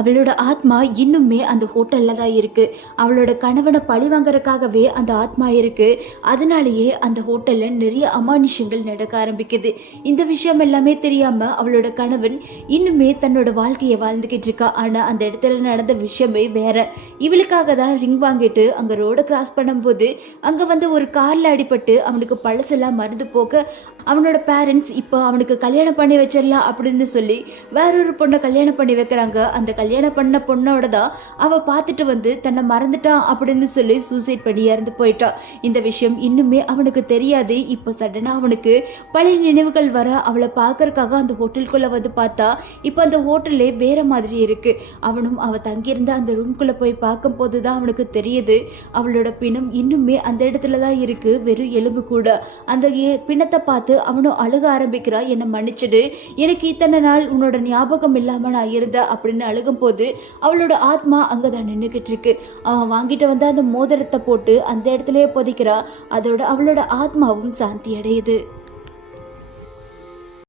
அவளோட ஆத்மா இன்னுமே அந்த ஹோட்டல்ல தான் இருக்கு. அவளோட கணவனை பழி வாங்கறதுக்காகவே அந்த ஆத்மா இருக்கு. அதனாலேயே அந்த ஹோட்டல்ல நிறைய அமானுஷங்கள் நடக்க ஆரம்பிக்குது. இந்த விஷயம் எல்லாமே தெரியாம அவளோட கணவன் இன்னுமே தன்னோட வாழ்க்கையை வாழ்ந்துகிட்டு இருக்கா. ஆனா அந்த இடத்துல நடந்த விஷயமே வேற. இவளுக்காக தான் ரிங் வாங்கிட்டு அங்க ரோட கிராஸ் பண்ணும்போது அங்க வந்து ஒரு கார்ல அடிபட்டு அவனுக்கு பழசெல்லாம் மறந்து போக அவனோட பேரண்ட்ஸ் இப்போ அவனுக்கு கல்யாணம் பண்ணி வச்சிடலாம் அப்படின்னு சொல்லி வேறொரு பொண்ணை கல்யாணம் பண்ணி வைக்கிறாங்க. அந்த கல்யாணம் பண்ண பொண்ணோட தான் அவள் பார்த்துட்டு வந்து தன்னை மறந்துட்டான் அப்படின்னு சொல்லி சூசைட் பண்ணி இறந்து போயிட்டான். இந்த விஷயம் இன்னுமே அவனுக்கு தெரியாது. இப்போ சடனாக அவனுக்கு பழைய நினைவுகள் வர அவளை பார்க்கறதுக்காக அந்த ஹோட்டலுக்குள்ளே வந்து பார்த்தா இப்போ அந்த ஹோட்டலே வேற மாதிரி இருக்கு. அவனும் அவள் தங்கியிருந்த அந்த ரூம்குள்ளே போய் பார்க்கும் போது தான் அவனுக்கு தெரியுது அவளோட பிணம் இன்னுமே அந்த இடத்துல தான் இருக்கு, வெறும் எலும்பு கூட. அந்த பிணத்தை பார்த்து அவனும் அழுக ஆரம்பிக்கிறா. என்னை மன்னிச்சிடு, எனக்கு இத்தனை நாள் உன்னோட ஞாபகம் இல்லாம நான் இருந்தேன் அப்படின்னு அழுகும் போது அவளோட ஆத்மா அங்கதான் நின்றுகிட்டு இருக்கு. அவன் வாங்கிட்டு வந்து அந்த மோதிரத்தை போட்டு அந்த இடத்துலயே புதைக்கிறா. அதோட அவளோட ஆத்மாவும் சாந்தி அடையுது.